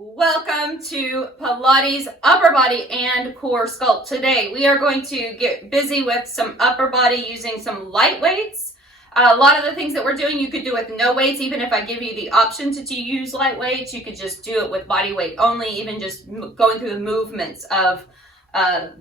Welcome to Pilates upper body and core sculpt. Today we are going to get busy with some upper body using some light weights. A lot of the things that we're doing you could do with no weights. Even if I give you the option to use light weights, you could just do it with body weight only, even just going through the movements of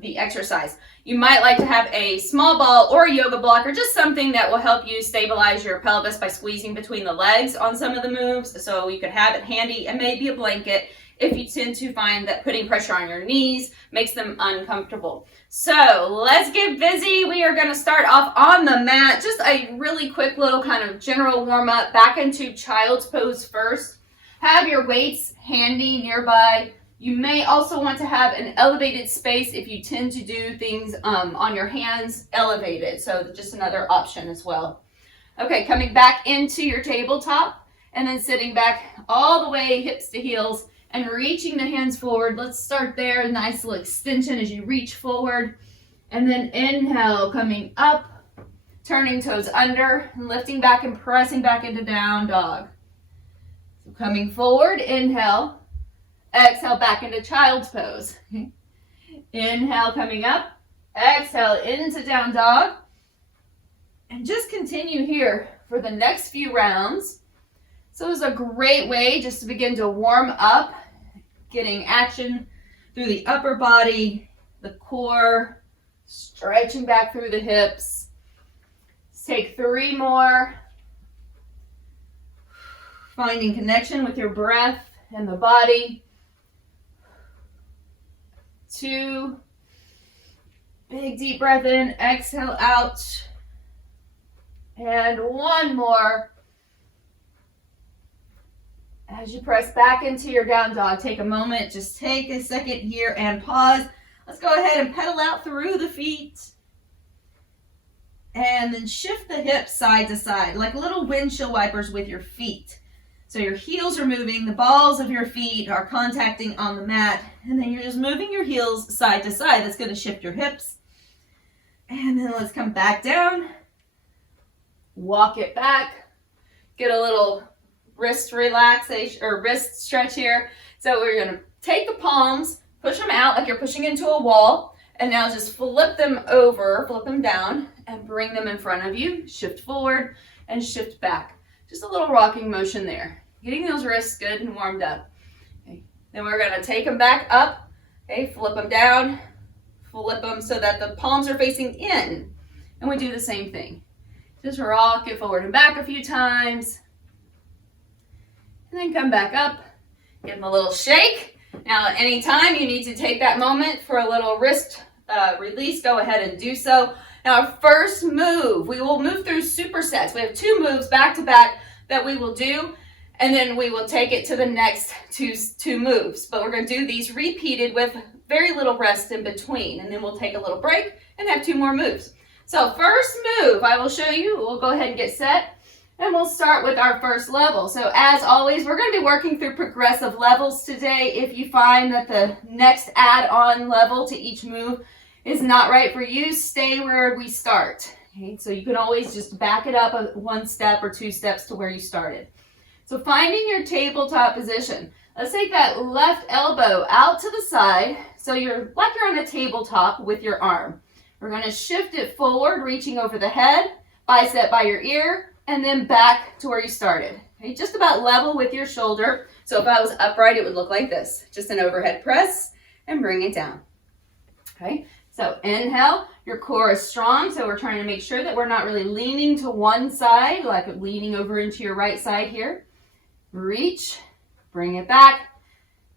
the exercise. You might like to have a small ball or a yoga block or just something that will help you stabilize your pelvis by squeezing between the legs on some of the moves. So you could have it handy, and maybe a blanket if you tend to find that putting pressure on your knees makes them uncomfortable. So let's get busy. We are going to start off on the mat. Just a really quick little kind of general warm up back into child's pose first. Have your weights handy nearby. You may also want to have an elevated space if you tend to do things on your hands elevated. So just another option as well. Okay, coming back into your tabletop and then sitting back all the way hips to heels and reaching the hands forward. Let's start there. A nice little extension as you reach forward. And then inhale, coming up, turning toes under, and lifting back and pressing back into down dog. So coming forward, inhale. Exhale back into child's pose. Inhale coming up. Exhale into down dog. And just continue here for the next few rounds. So it's a great way just to begin to warm up, getting action through the upper body, the core, stretching back through the hips. Let's take 3 more. Finding connection with your breath and the body. 2, big deep breath in, exhale out, and 1 more. As you press back into your down dog, take a moment, just take a second here and pause. Let's go ahead and pedal out through the feet, and then shift the hips side to side, like little windshield wipers with your feet. So your heels are moving, the balls of your feet are contacting on the mat, and then you're just moving your heels side to side. That's going to shift your hips. And then let's come back down, walk it back, get a little wrist relaxation or wrist stretch here. So we're going to take the palms, push them out like you're pushing into a wall, and now just flip them over, flip them down, and bring them in front of you. Shift forward and shift back. Just a little rocking motion there. Getting those wrists good and warmed up. Okay. Then we're going to take them back up. Okay, flip them down, flip them so that the palms are facing in. And we do the same thing. Just rock it forward and back a few times. And then come back up. Give them a little shake. Now, anytime you need to take that moment for a little wrist release, go ahead and do so. Now, our first move, we will move through supersets. We have 2 moves back to back that we will do, and then we will take it to the next two moves. But we're going to do these repeated with very little rest in between, and then we'll take a little break and have 2 more moves. So first move, I will show you. We'll go ahead and get set, and we'll start with our first level. So as always, we're going to be working through progressive levels today. If you find that the next add-on level to each move is not right for you, stay where we start. Okay, so you can always just back it up 1 step or 2 steps to where you started. So finding your tabletop position. Let's take that left elbow out to the side. So you're like you're on a tabletop with your arm. We're going to shift it forward, reaching over the head, bicep by your ear, and then back to where you started. Okay, just about level with your shoulder. So if I was upright, it would look like this. Just an overhead press and bring it down. Okay. So inhale, your core is strong, so we're trying to make sure that we're not really leaning to one side, like leaning over into your right side here. Reach, bring it back.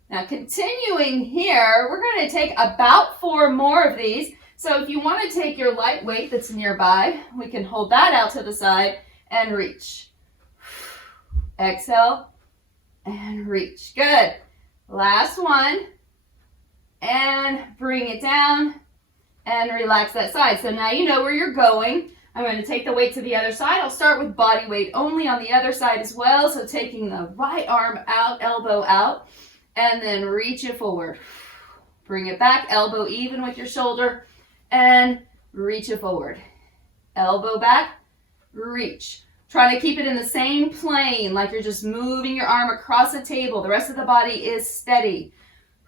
Now continuing here, we're going to take about 4 more of these. So if you want to take your light weight that's nearby, we can hold that out to the side and reach. Exhale and reach. Good. Last one. And bring it down. And relax that side. So now you know where you're going. I'm going to take the weight to the other side. I'll start with body weight only on the other side as well. So taking the right arm out, elbow out, and then reach it forward. Bring it back, elbow even with your shoulder, and reach it forward. Elbow back, reach. Try to keep it in the same plane, like you're just moving your arm across the table. The rest of the body is steady.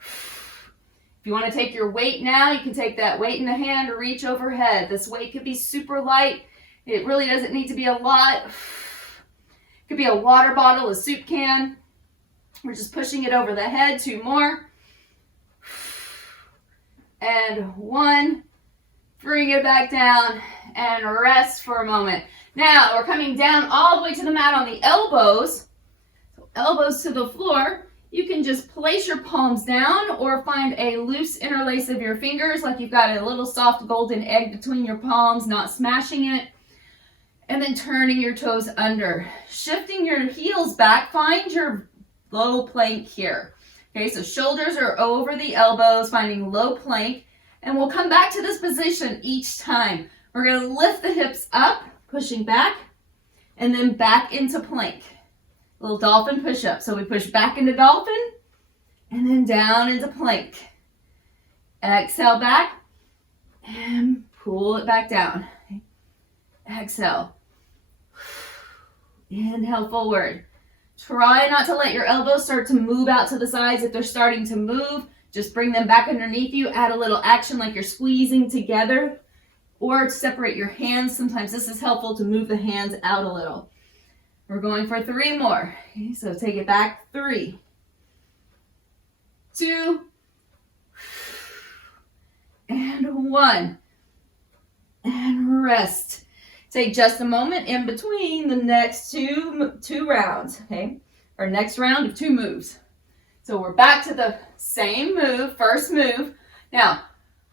If you want to take your weight now, you can take that weight in the hand, reach overhead. This weight could be super light. It really doesn't need to be a lot. It could be a water bottle, a soup can. We're just pushing it over the head. 2 more. And 1. Bring it back down and rest for a moment. Now we're coming down all the way to the mat on the elbows. So elbows to the floor. You can just place your palms down or find a loose interlace of your fingers, like you've got a little soft golden egg between your palms, not smashing it. And then turning your toes under. Shifting your heels back. Find your low plank here. Okay, so shoulders are over the elbows, finding low plank. And we'll come back to this position each time. We're going to lift the hips up, pushing back, and then back into plank. Little dolphin push-up. So we push back into dolphin, and then down into plank. Exhale back, and pull it back down. Exhale. Inhale forward. Try not to let your elbows start to move out to the sides. If they're starting to move, just bring them back underneath you. Add a little action like you're squeezing together, or separate your hands. Sometimes this is helpful to move the hands out a little. We're going for 3 more. Okay, so take it back. 3, 2, and 1. And rest. Take just a moment in between the next two rounds, okay? Our next round of 2 moves. So we're back to the same move, first move. Now,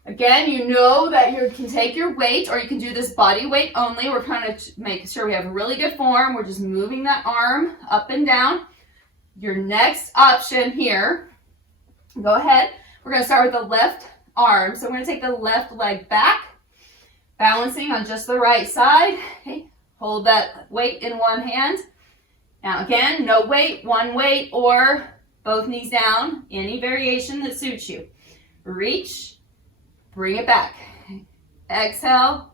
again, you know that you can take your weight, or you can do this body weight only. We're trying to make sure we have a really good form. We're just moving that arm up and down. Your next option here, go ahead. We're going to start with the left arm. So I'm going to take the left leg back, balancing on just the right side. Okay. Hold that weight in one hand. Now again, no weight, one weight, or both knees down, any variation that suits you. Reach, bring it back. Exhale,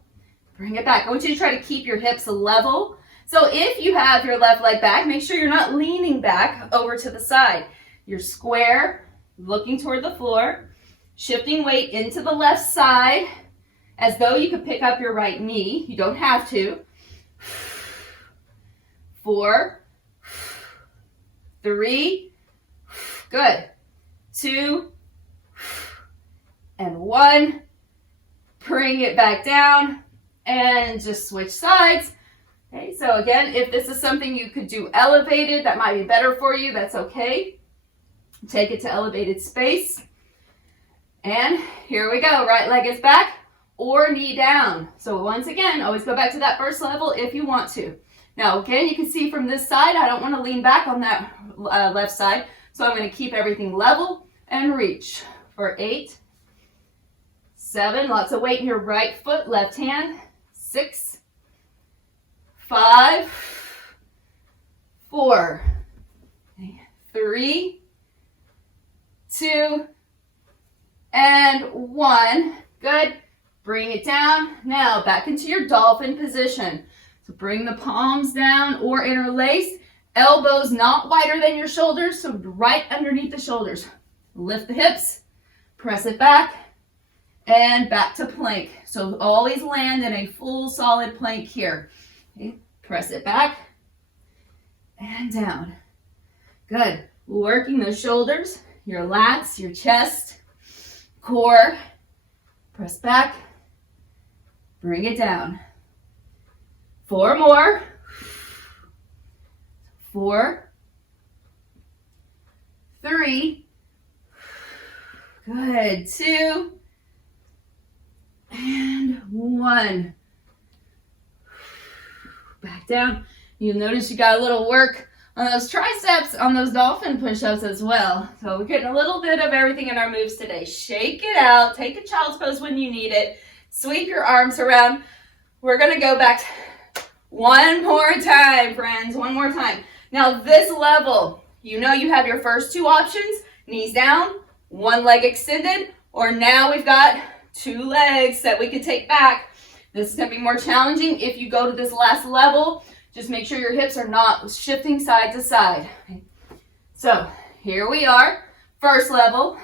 bring it back. I want you to try to keep your hips level. So if you have your left leg back, make sure you're not leaning back over to the side. You're square, looking toward the floor, shifting weight into the left side, as though you could pick up your right knee. You don't have to. 4, 3, good. 2, and 1. Bring it back down and just switch sides. Okay, so again, if this is something you could do elevated, that might be better for you, that's okay. Take it to elevated space. And here we go. Right leg is back or knee down. So once again, always go back to that first level if you want to. Now, again, you can see from this side, I don't want to lean back on that left side. So I'm going to keep everything level and reach for 8, 7, lots of weight in your right foot, left hand, 6, 5, 4, 3, 2, and 1. Good. Bring it down. Now back into your dolphin position. So bring the palms down or interlace. Elbows not wider than your shoulders, so right underneath the shoulders. Lift the hips, press it back, and back to plank. So always land in a full solid plank here. Okay. Press it back and down. Good. Working those shoulders, your lats, your chest, core. Press back, bring it down. 4 more. 4, 3, good, 2, and 1. Back down. You'll notice you got a little work on those triceps on those dolphin push-ups as well. So we're getting a little bit of everything in our moves today. Shake it out. Take a child's pose when you need it. Sweep your arms around. We're going to go back one more time, friends. One more time. Now this level, you know you have your first 2 options. Knees down, one leg extended, or now we've got 2 legs that we can take back. This is going to be more challenging if you go to this last level. Just make sure your hips are not shifting side to side. Okay. So here we are. First level,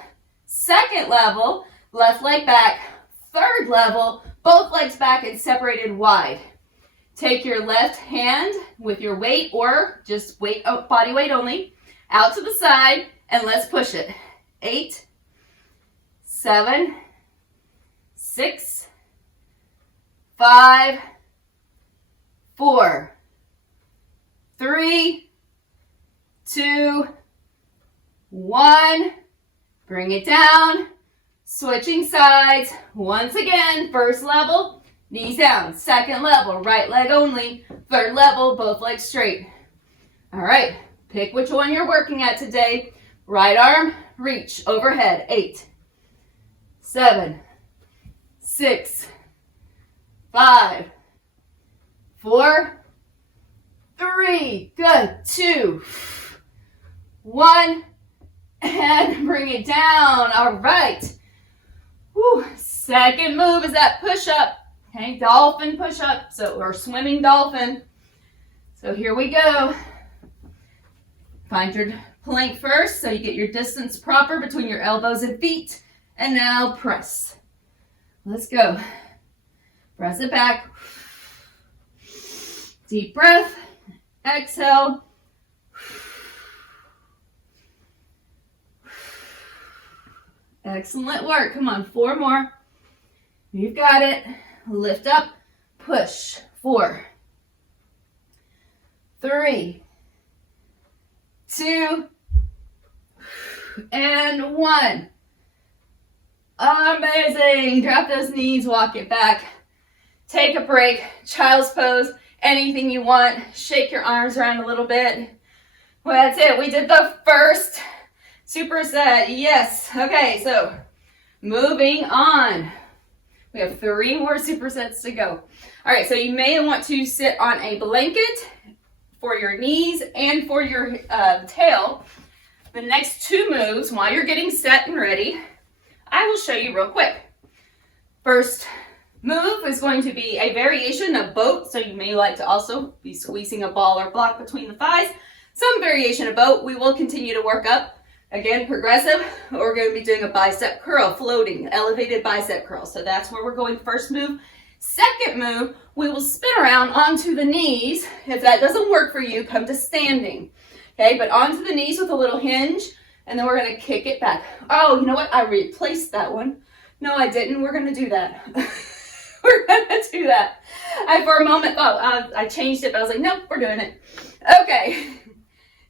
second level, left leg back, third level, both legs back and separated wide. Take your left hand with your weight or just weight, body weight only, out to the side and let's push it. 8, 7, 6, 5, 4, 3, 2, 1. Bring it down. Switching sides. Once again, first level, knees down. Second level, right leg only. Third level, both legs straight. All right, pick which one you're working at today. Right arm, reach overhead. 8, 7, 6, 5, 4, 3, good, 2, 1, and bring it down. All right. Whew. Second move is that push-up. Okay, dolphin push-up, or swimming dolphin. So here we go. Find your plank first, so you get your distance proper between your elbows and feet. And now press. Let's go. Press it back. Deep breath. Exhale. Excellent work. Come on, 4 more. You've got it. Lift up, push. 4, 3, 2, and 1. Amazing. Drop those knees, walk it back. Take a break. Child's pose. Anything you want. Shake your arms around a little bit. Well, that's it. We did the first superset. Yes. Okay, so moving on. We have 3 more supersets to go. All right, so you may want to sit on a blanket for your knees and for your tail. The next 2 moves, while you're getting set and ready, I will show you real quick. First move is going to be a variation of boat, so you may like to also be squeezing a ball or block between the thighs. Some variation of boat. We will continue to work up. Again, progressive. We're going to be doing a bicep curl, floating, elevated bicep curl. So that's where we're going first move. Second move, we will spin around onto the knees. If that doesn't work for you, come to standing. Okay, but onto the knees with a little hinge, and then we're going to kick it back. Oh, you know what? I replaced that one. No, I didn't. We're going to do that. We're going to do that. I, for a moment, thought I changed it, but I was like, nope, we're doing it. Okay.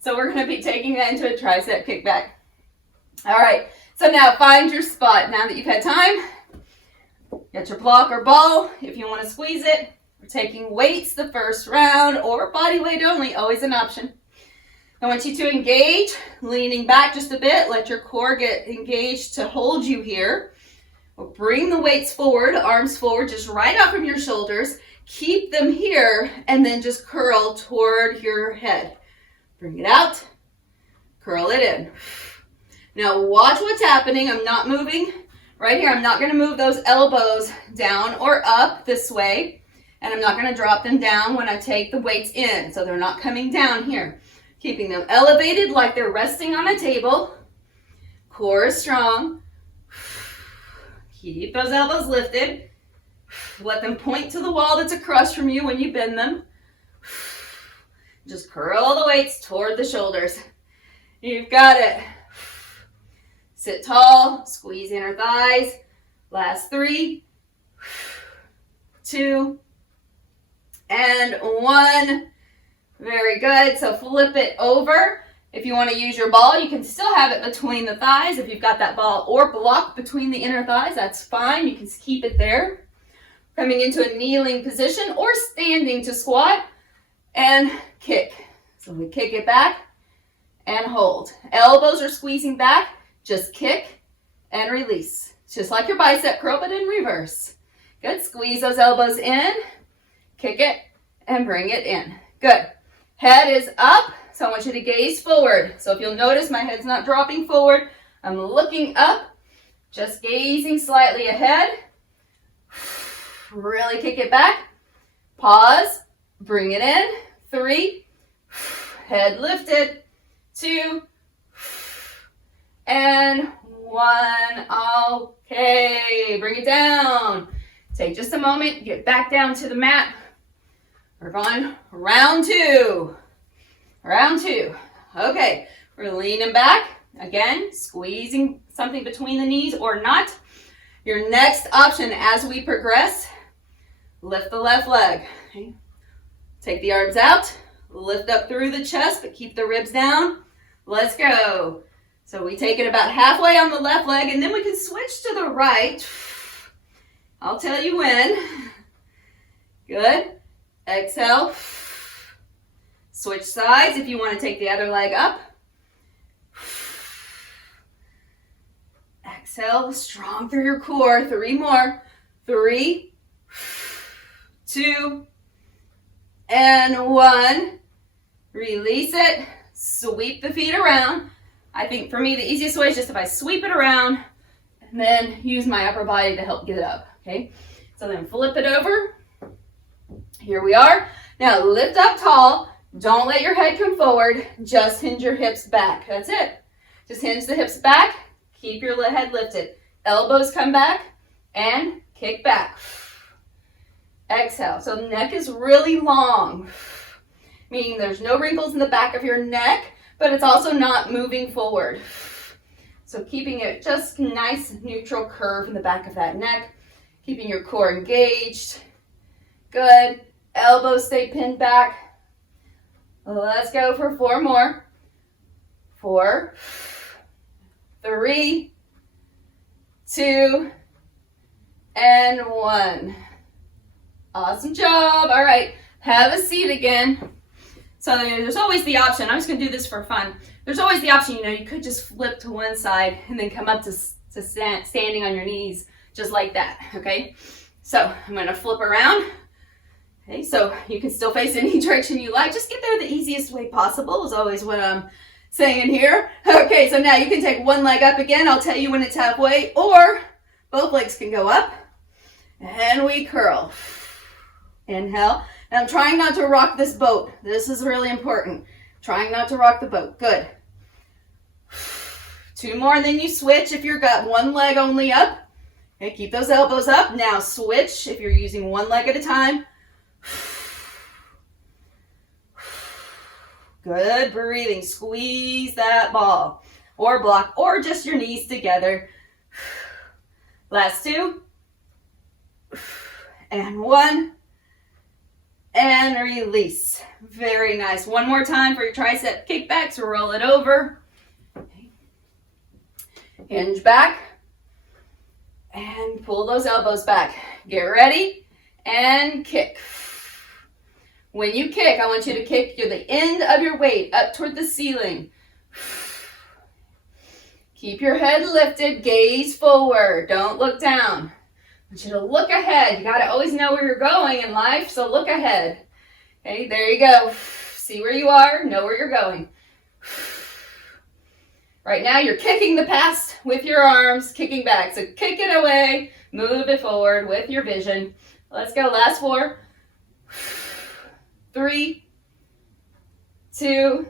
So we're going to be taking that into a tricep kickback. All right. So now find your spot. Now that you've had time, get your block or ball. If you want to squeeze it, we're taking weights the first round or body weight only, always an option. I want you to engage, leaning back just a bit. Let your core get engaged to hold you here. We'll bring the weights forward, arms forward, just right up from your shoulders. Keep them here and then just curl toward your head. Bring it out, curl it in. Now watch what's happening. I'm not moving right here. I'm not going to move those elbows down or up this way. And I'm not going to drop them down when I take the weights in. So they're not coming down here. Keeping them elevated like they're resting on a table. Core is strong. Keep those elbows lifted. Let them point to the wall that's across from you when you bend them. Just curl the weights toward the shoulders. You've got it. Sit tall, squeeze inner thighs. Last 3, 2, and 1. Very good. So flip it over. If you want to use your ball, you can still have it between the thighs. If you've got that ball or block between the inner thighs, that's fine. You can keep it there. Coming into a kneeling position or standing to squat. And kick. So we kick it back and hold. Elbows are squeezing back. Just kick and release. Just like your bicep curl, but in reverse. Good. Squeeze those elbows in. Kick it and bring it in. Good. Head is up. So I want you to gaze forward. So if you'll notice, my head's not dropping forward. I'm looking up. Just gazing slightly ahead. Really kick it back. Pause. Bring it in. 3, head lifted, 2, and 1. Okay, bring it down. Take just a moment, get back down to the mat. We're going round 2. Round 2. Okay, we're leaning back. Again, squeezing something between the knees or not. Your next option as we progress, lift the left leg. Okay. Take the arms out, lift up through the chest, but keep the ribs down. Let's go. So we take it about halfway on the left leg, and then we can switch to the right. I'll tell you when. Good. Exhale. Switch sides if you want to take the other leg up. Exhale, strong through your core. 3 more. 3, 2, and 1. Release it. Sweep the feet around. I think for me, the easiest way is just if I sweep it around and then use my upper body to help get it up. Okay, so then flip it over. Here we are. Now lift up tall. Don't let your head come forward. Just hinge your hips back. That's it. Just hinge the hips back. Keep your head lifted. Elbows come back and kick back. Exhale. So the neck is really long, meaning there's no wrinkles in the back of your neck, but it's also not moving forward. So keeping it just nice neutral curve in the back of that neck, keeping your core engaged. Good. Elbows stay pinned back. Let's go for 4 more. 4, 3, 2, and 1. Awesome job. All right, have a seat again. So there's always the option. I'm just going to do this for fun. There's always the option, you could just flip to one side and then come up to standing on your knees just like that, okay? So I'm going to flip around. Okay, so you can still face any direction you like. Just get there the easiest way possible is always what I'm saying here. Okay, so now you can take one leg up again. I'll tell you when it's halfway, or both legs can go up. And we curl. Inhale. And I'm trying not to rock this boat. This is really important. Trying not to rock the boat. Good. 2 more, and then you switch if you've got one leg only up. Okay, keep those elbows up. Now switch if you're using one leg at a time. Good breathing. Squeeze that ball or block or just your knees together. Last 2. And 1. And release. Very nice. One more time for your tricep kickbacks. Roll it over. Hinge back. And pull those elbows back. Get ready. And kick. When you kick, I want you to kick the end of your weight up toward the ceiling. Keep your head lifted. Gaze forward. Don't look down. I want you to look ahead. You got to always know where you're going in life, so look ahead. Okay, there you go. See where you are, know where you're going. Right now, you're kicking the past with your arms, kicking back. So kick it away, move it forward with your vision. Let's go, last 4. 3, 2,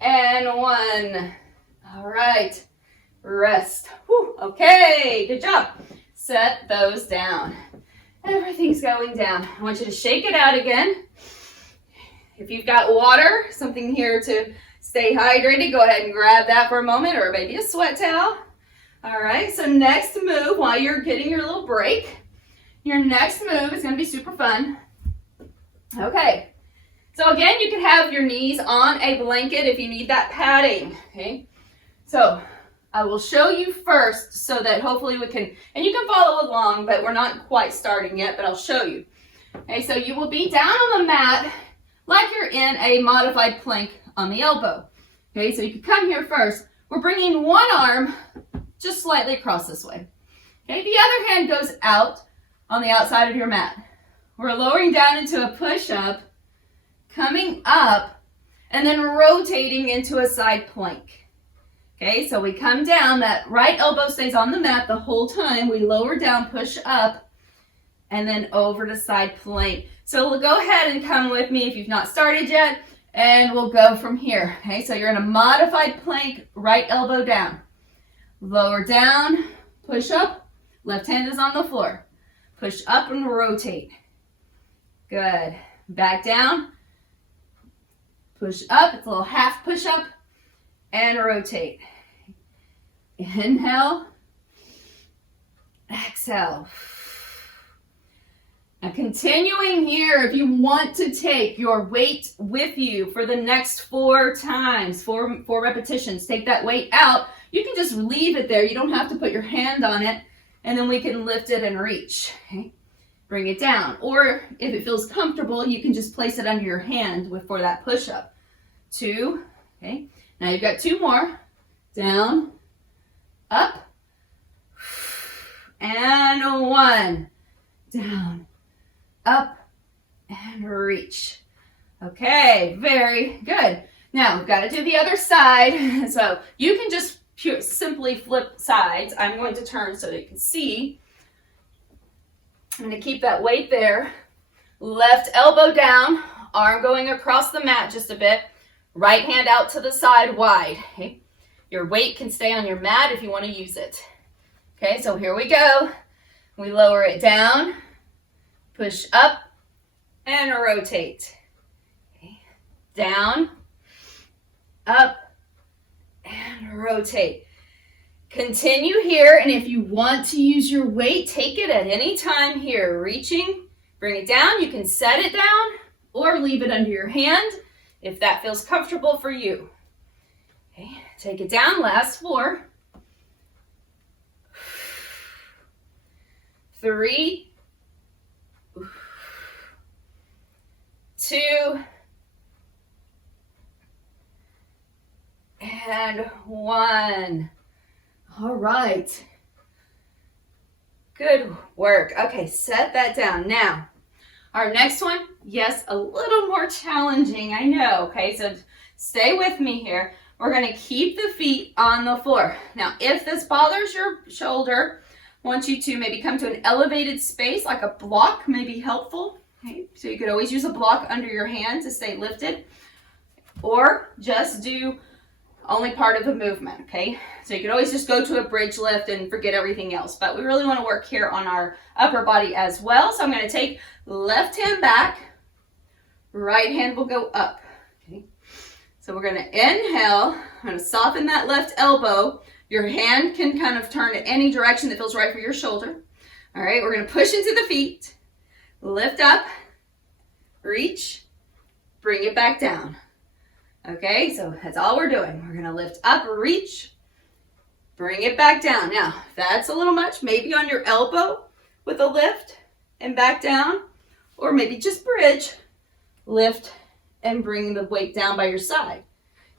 and 1. All right, rest. Whew. Okay, good job. Set those down. Everything's going down. I want you to shake it out again. If you've got water, something here to stay hydrated, go ahead and grab that for a moment, or maybe a sweat towel. All right, so next move, while you're getting your little break, your next move is going to be super fun. Okay, so again, you can have your knees on a blanket if you need that padding, okay? So I will show you first so that hopefully we can, and you can follow along, but we're not quite starting yet, but I'll show you. Okay, so you will be down on the mat like you're in a modified plank on the elbow. Okay, so you can come here first. We're bringing one arm just slightly across this way. Okay, the other hand goes out on the outside of your mat. We're lowering down into a push-up, coming up, and then rotating into a side plank. Okay, so we come down, that right elbow stays on the mat the whole time. We lower down, push up, and then over to side plank. So we'll go ahead and come with me if you've not started yet, and we'll go from here. Okay, so you're in a modified plank, right elbow down. Lower down, push up, left hand is on the floor. Push up and rotate. Good. Back down, push up, it's a little half push up, and rotate. Inhale, exhale. Now continuing here, if you want to take your weight with you for the next 4 times, four repetitions, take that weight out. You can just leave it there. You don't have to put your hand on it, and then we can lift it and reach. Okay? Bring it down. Or if it feels comfortable, you can just place it under your hand for that push-up. 2, okay? Now you've got 2 more. Down, up, and 1. Down, up, and reach. Okay, very good. Now we've got to do the other side. So you can just simply flip sides. I'm going to turn so that you can see. I'm going to keep that weight there. Left elbow down, arm going across the mat just a bit. Right hand out to the side wide. Okay? Your weight can stay on your mat if you want to use it. Okay, so here we go. We lower it down, push up, and rotate. Okay. Down, up, and rotate. Continue here, and if you want to use your weight, take it at any time here. Reaching, bring it down. You can set it down or leave it under your hand if that feels comfortable for you. Okay, take it down, last 4. 3, 2, and 1. All right. Good work. Okay, set that down. Now, our next one, yes, a little more challenging, I know. Okay, so stay with me here. We're going to keep the feet on the floor. Now, if this bothers your shoulder, I want you to maybe come to an elevated space, like a block may be helpful. Okay, so you could always use a block under your hand to stay lifted, or just do only part of the movement, okay? So you could always just go to a bridge lift and forget everything else, but we really want to work here on our upper body as well. So I'm going to take left hand back, right hand will go up, okay? So we're going to inhale, I'm going to soften that left elbow. Your hand can kind of turn in any direction that feels right for your shoulder. All right, we're going to push into the feet, lift up, reach, bring it back down. Okay, so that's all we're doing. We're going to lift up, reach, bring it back down. Now, if that's a little much, maybe on your elbow with a lift and back down, or maybe just bridge, lift and bring the weight down by your side.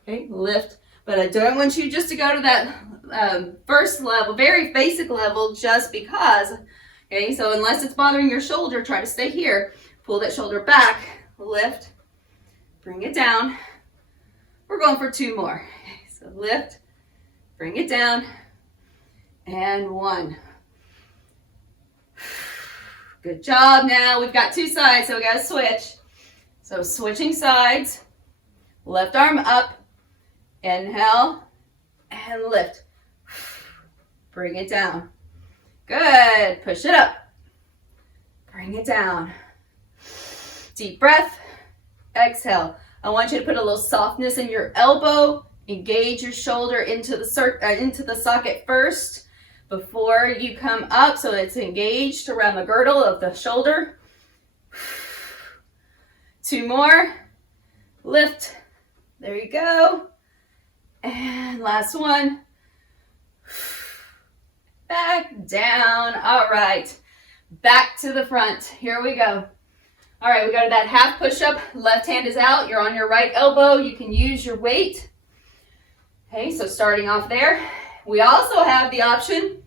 Okay, lift, but I don't want you just to go to that first level, very basic level, just because. Okay, so unless it's bothering your shoulder, try to stay here. Pull that shoulder back, lift, bring it down. We're going for 2 more. So lift, bring it down, and 1. Good job. Now we've got 2 sides, so we got to switch. So switching sides, left arm up, inhale, and lift. Bring it down. Good. Push it up. Bring it down. Deep breath. Exhale. I want you to put a little softness in your elbow. Engage your shoulder into the socket first before you come up, so it's engaged around the girdle of the shoulder. 2 more. Lift. There you go. And last one. Back down. All right. Back to the front. Here we go. All right, we got that half push-up. Left hand is out. You're on your right elbow. You can use your weight. Okay, so starting off there. We also have the option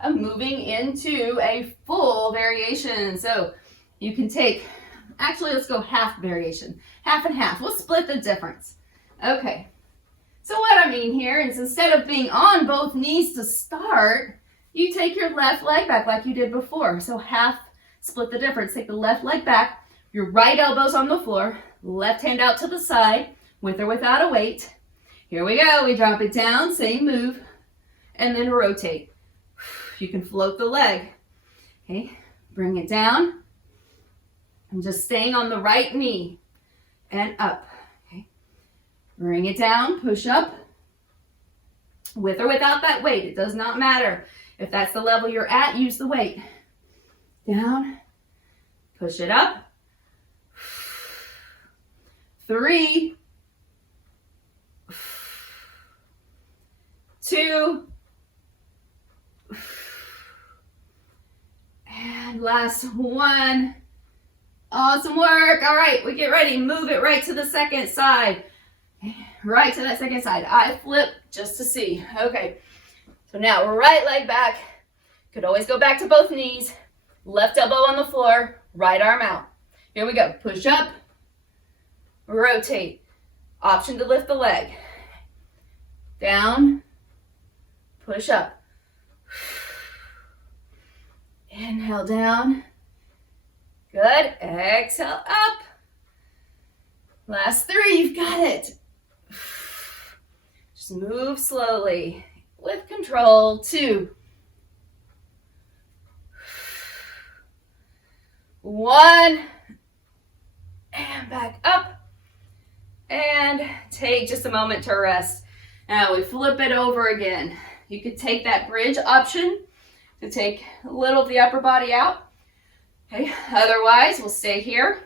of moving into a full variation. So you can take, actually, let's go half variation. Half and half. We'll split the difference. Okay. So what I mean here is instead of being on both knees to start, you take your left leg back like you did before. So half, split the difference. Take the left leg back, your right elbow's on the floor, left hand out to the side, with or without a weight. Here we go. We drop it down, same move, and then rotate. You can float the leg. Okay, bring it down. I'm just staying on the right knee and up. Okay, bring it down, push up. With or without that weight, it does not matter. If that's the level you're at, use the weight. Down, push it up. 3, 2, and last one. Awesome work. All right, we get ready. Move it right to the second side. Right to that second side. I flip just to see. Okay, so now right leg back. Could always go back to both knees. Left elbow on the floor, right arm out. Here we go. Push up, rotate. Option to lift the leg. Down, push up. Inhale down. Good. Exhale up. Last 3, you've got it. Just move slowly with control. 2, 1, and back up, and take just a moment to rest. Now we flip it over again. You could take that bridge option to take a little of the upper body out. Okay, otherwise we'll stay here.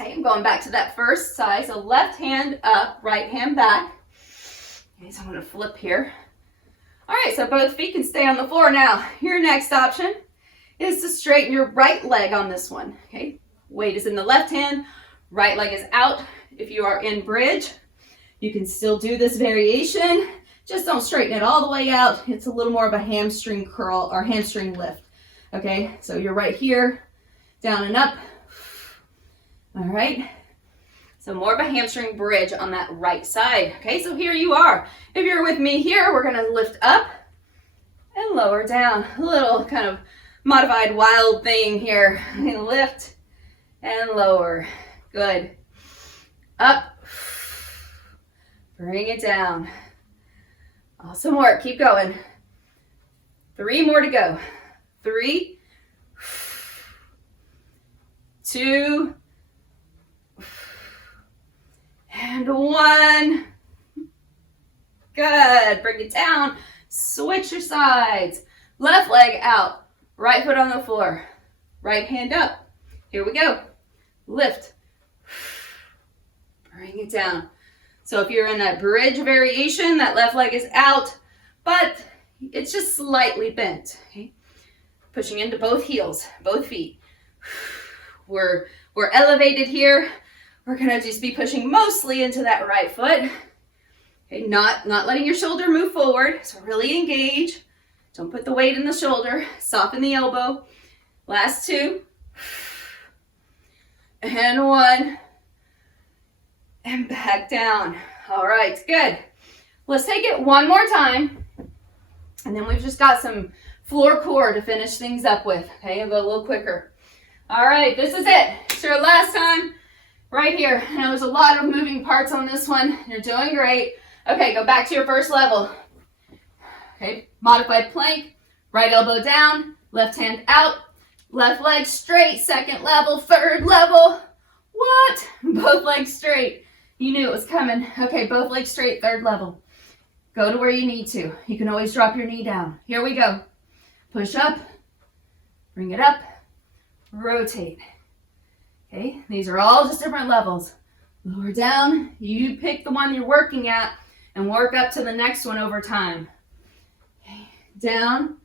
I am going back to that first side, so left hand up, right hand back. Okay, so I'm going to flip here. All right, so both feet can stay on the floor. Now, your next option is to straighten your right leg on this one. Okay, weight is in the left hand, right leg is out. If you are in bridge, you can still do this variation. Just don't straighten it all the way out. It's a little more of a hamstring curl or hamstring lift. Okay, so you're right here, down and up. All right, so more of a hamstring bridge on that right side. Okay, so here you are. If you're with me here, we're gonna lift up and lower down. A little kind of modified wild thing here. Lift and lower. Good. Up. Bring it down. Awesome work. Keep going. 3 more to go. 3, 2, and 1. Good. Bring it down. Switch your sides. Left leg out. Right foot on the floor. Right hand up. Here we go. Lift. Bring it down. So if you're in that bridge variation, that left leg is out, but it's just slightly bent. Okay? Pushing into both heels, both feet. We're elevated here. We're gonna just be pushing mostly into that right foot. Okay, not letting your shoulder move forward. So really engage. Don't put the weight in the shoulder. Soften the elbow. Last 2. And 1. And back down. All right, good. Let's take it one more time. And then we've just got some floor core to finish things up with. Okay, I'll go a little quicker. All right, this is it. It's your last time right here. I know there's a lot of moving parts on this one. You're doing great. Okay, go back to your first level. Okay, modified plank. Right elbow down, left hand out, left leg straight, second level, third level. What? Both legs straight. You knew it was coming. Okay, both legs straight, third level. Go to where you need to. You can always drop your knee down. Here we go. Push up, bring it up, rotate. Okay, these are all just different levels. Lower down, you pick the one you're working at and work up to the next one over time. Okay, down.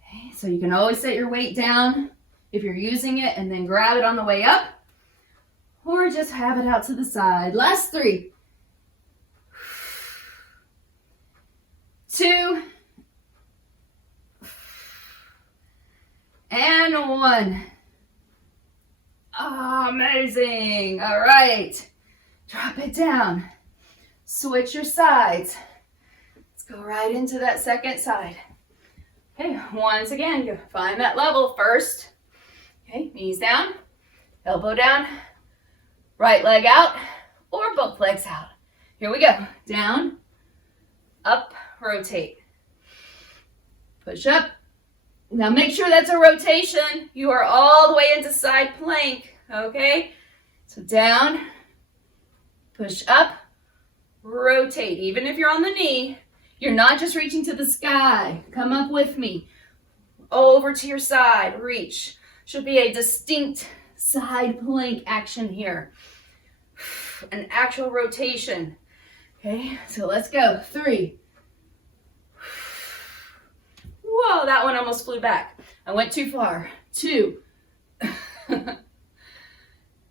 Okay, so you can always set your weight down if you're using it and then grab it on the way up, or just have it out to the side. Last 3. 2. And 1. Oh, amazing. All right. Drop it down. Switch your sides. Let's Go right into that second side. Okay, once again, go find that level first. Okay, knees down, elbow down, right leg out, or both legs out. Here we go. Down, up, rotate. Push up. Now make sure that's a rotation. You are all the way into side plank, okay? So down, push up, rotate. Even if you're on the knee, you're not just reaching to the sky. Come up with me. Over to your side, reach. Should be a distinct side plank action here. An actual rotation. Okay, so let's go. 3. Whoa, that one almost flew back. I went too far. 2.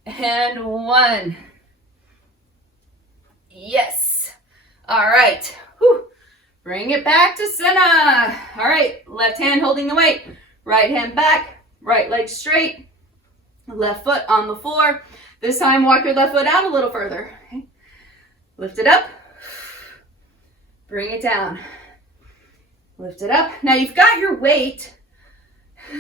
And 1. Yes. All right. Whew. Bring it back to center. All right, left hand holding the weight. Right hand back, right leg straight. Left foot on the floor. This time, walk your left foot out a little further. Okay. Lift it up. Bring it down. Lift it up. Now you've got your weight.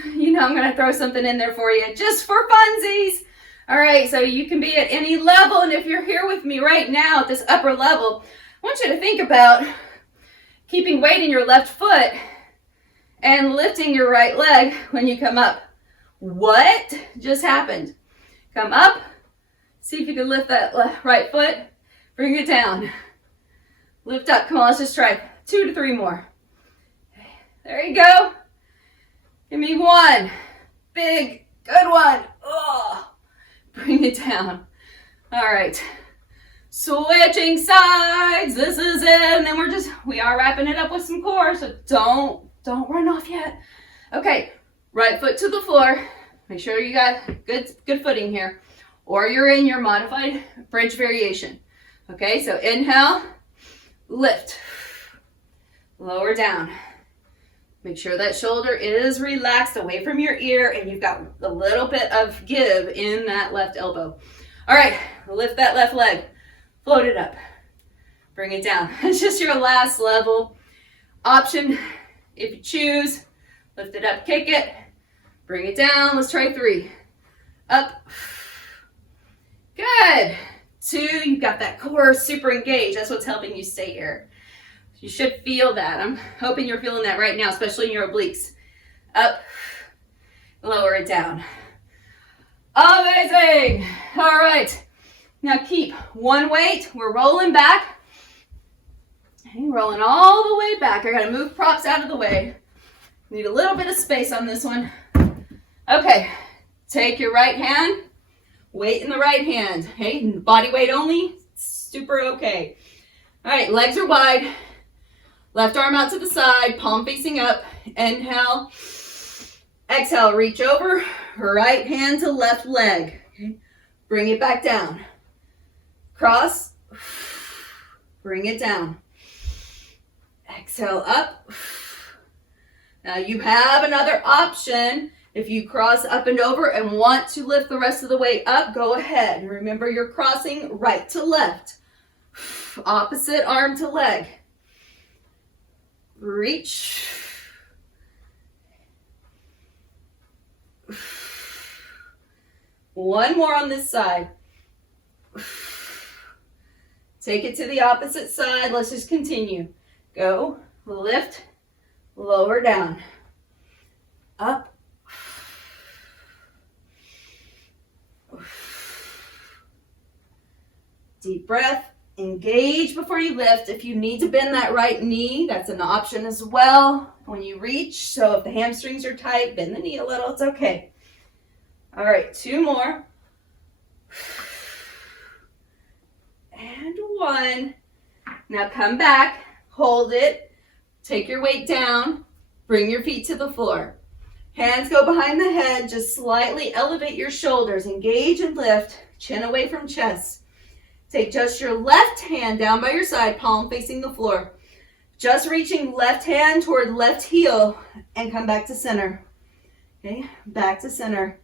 You know I'm going to throw something in there for you just for funsies. All right, so you can be at any level. And if you're here with me right now at this upper level, I want you to think about keeping weight in your left foot and lifting your right leg when you come up. What just happened? Come up. See if you can lift that right foot. Bring it down. Lift up. Come on, let's just try 2 to 3 more. There you go. Give me 1. Big, good one. Oh, bring it down. All right. Switching sides. This is it. And then we are wrapping it up with some core, so don't run off yet. Okay. Right foot to the floor. Make sure you got good footing here. Or you're in your modified bridge variation. Okay, so inhale, lift, lower down. Make sure that shoulder is relaxed away from your ear and you've got a little bit of give in that left elbow. All right, lift that left leg, float it up, bring it down. It's just your last level. Option, if you choose, lift it up, kick it, bring it down. Let's try 3. Up. Good. 2, you've got that core super engaged. That's what's helping you stay here. You should feel that. I'm hoping you're feeling that right now, especially in your obliques. Up, lower it down. Amazing. All right. Now keep one weight. We're rolling back. Okay, rolling all the way back. I gotta move props out of the way. Need a little bit of space on this one. Okay, take your right hand, weight in the right hand. Okay, body weight only, super okay. All right, legs are wide. Left arm out to the side, palm facing up. Inhale. Exhale, reach over. Right hand to left leg. Okay. Bring it back down. Cross. Bring it down. Exhale up. Now you have another option. If you cross up and over and want to lift the rest of the way up, go ahead. Remember, you're crossing right to left. Opposite arm to leg. Reach. One more on this side. Take it to the opposite side. Let's just continue. Go, lift, lower down, up, deep breath. Engage before you lift. If you need to bend that right knee, that's an option as well when you reach. So if the hamstrings are tight, bend the knee a little, it's okay. All right, 2 more. And 1. Now come back, hold it, take your weight down, bring your feet to the floor. Hands go behind the head, just slightly elevate your shoulders, engage and lift, chin away from chest. Take just your left hand down by your side, palm facing the floor. Just reaching left hand toward left heel and come back to center. Okay, back to center.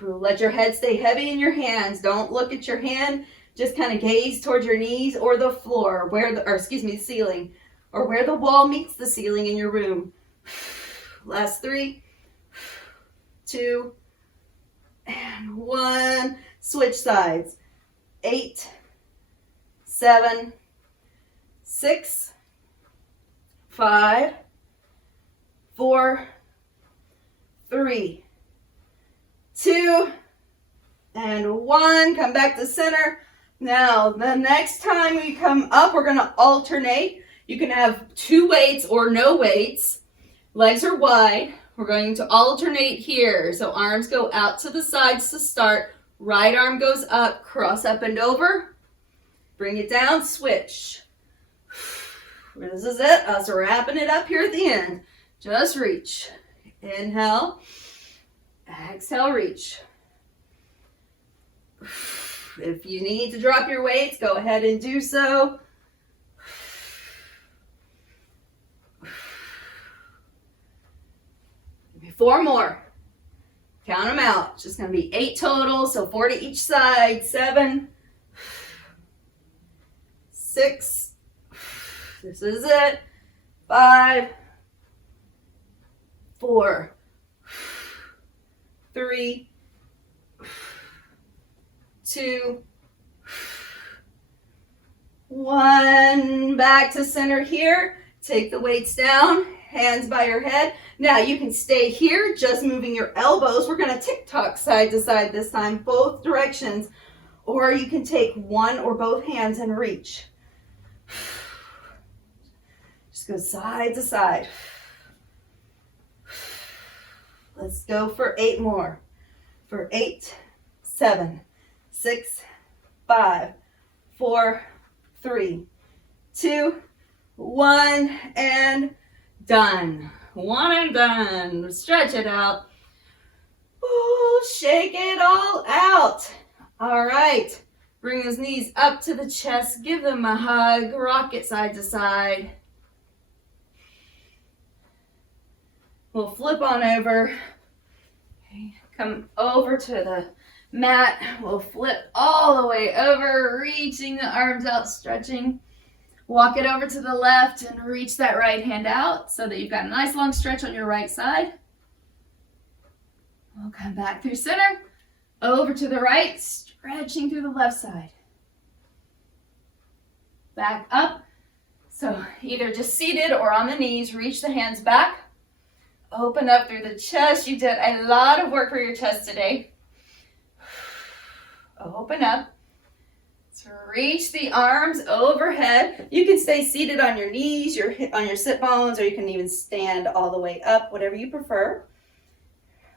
Let your head stay heavy in your hands. Don't look at your hand. Just kind of gaze towards your knees or the floor, the ceiling, or where the wall meets the ceiling in your room. Last 3, 2, and 1. Switch sides. 8, 7, 6, 5, 4, 3, 2, and 1. Come back to center. Now, the next time we come up, we're going to alternate. You can have 2 weights or no weights. Legs are wide. We're going to alternate here. So arms go out to the sides to start. Right arm goes up, cross up and over. Bring it down, switch. This is it. Us wrapping it up here at the end. Just reach. Inhale. Exhale, reach. If you need to drop your weights, go ahead and do so. 4 more. Count them out. Just going to be 8 total, so 4 to each side. 7, 6, this is it. 5, 4, 3, 2, 1. Back to center here. Take the weights down, hands by your head. Now you can stay here, just moving your elbows. We're going to tick-tock side to side this time, both directions. Or you can take one or both hands and reach. Just go side to side. Let's go for 8 more. For 8, 7, 6, 5, 4, 3, 2, 1, and done. 1 and done. Stretch it out. Ooh, shake it all out. All right. Bring those knees up to the chest. Give them a hug. Rock it side to side. We'll flip on over. Okay. Come over to the mat. We'll flip all the way over, reaching the arms out, stretching. Walk it over to the left and reach that right hand out so that you've got a nice long stretch on your right side. We'll come back through center, over to the right, stretching through the left side. Back up. So either just seated or on the knees, reach the hands back. Open up through the chest. You did a lot of work for your chest today. Open up. So reach the arms overhead. You can stay seated on your knees, on your sit bones, or you can even stand all the way up, whatever you prefer.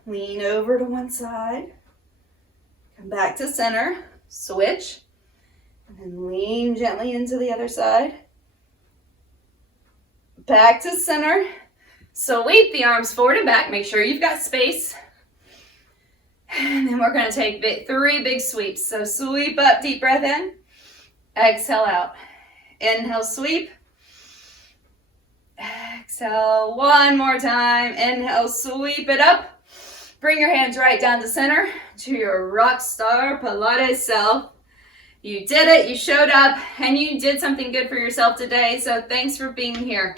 Lean over to one side. Come back to center. Switch. And then lean gently into the other side. Back to center. Sweep the arms forward and back. Make sure you've got space. And then we're going to take 3 big sweeps. So sweep up, deep breath in. Exhale out. Inhale, sweep. Exhale, one more time. Inhale, sweep it up. Bring your hands right down to center to your rock star Pilates self. You did it, you showed up, and you did something good for yourself today. So thanks for being here.